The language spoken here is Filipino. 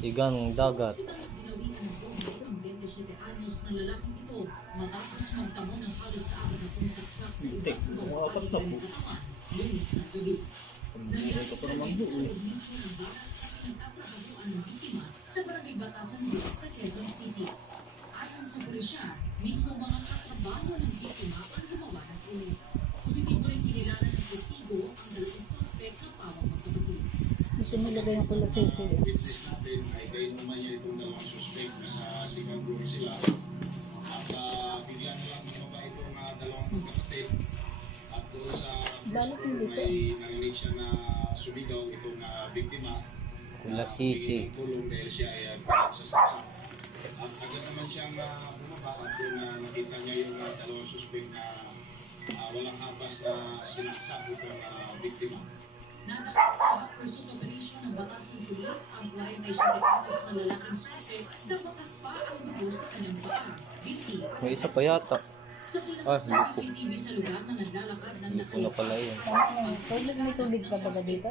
Sigang dagat. Hindi, apat na po. Ito pa naman po eh. Sa Barangay Batasan sa Quezon City. Ayon sa pulisya, mismo mga katrabaho ng biktima ang gumawa ng ulo. Positibo rin kinilala ng testigo ang dalawang suspect sa pawang magkakatuloy. Gusto nilagay yung kulasisi. Witness natin ay kayo naman niya itong dalawang suspect na sa Sigang Glory sila. At bigla na lang bumaba itong dalawang magkakapatid. At doon sa may narinig siya na sumigaw itong biktima. Kulasisi. Tulong dahil siya ay pagsasaksak. At agad naman siyang bumaba at doon nakita niya yung dalawang suspect na walang habas na sinaksak itong biktima. Nadakot sa pursuit operation ng Batasan Police ang 47 anyos na lalaking suspect na bakas pa ang dugo sa kanyang paa. May isa pa yata. Sa CCTV sa lugar na naglalakad ng Lupo na pala yun. Tubig may tubig pa ba dito?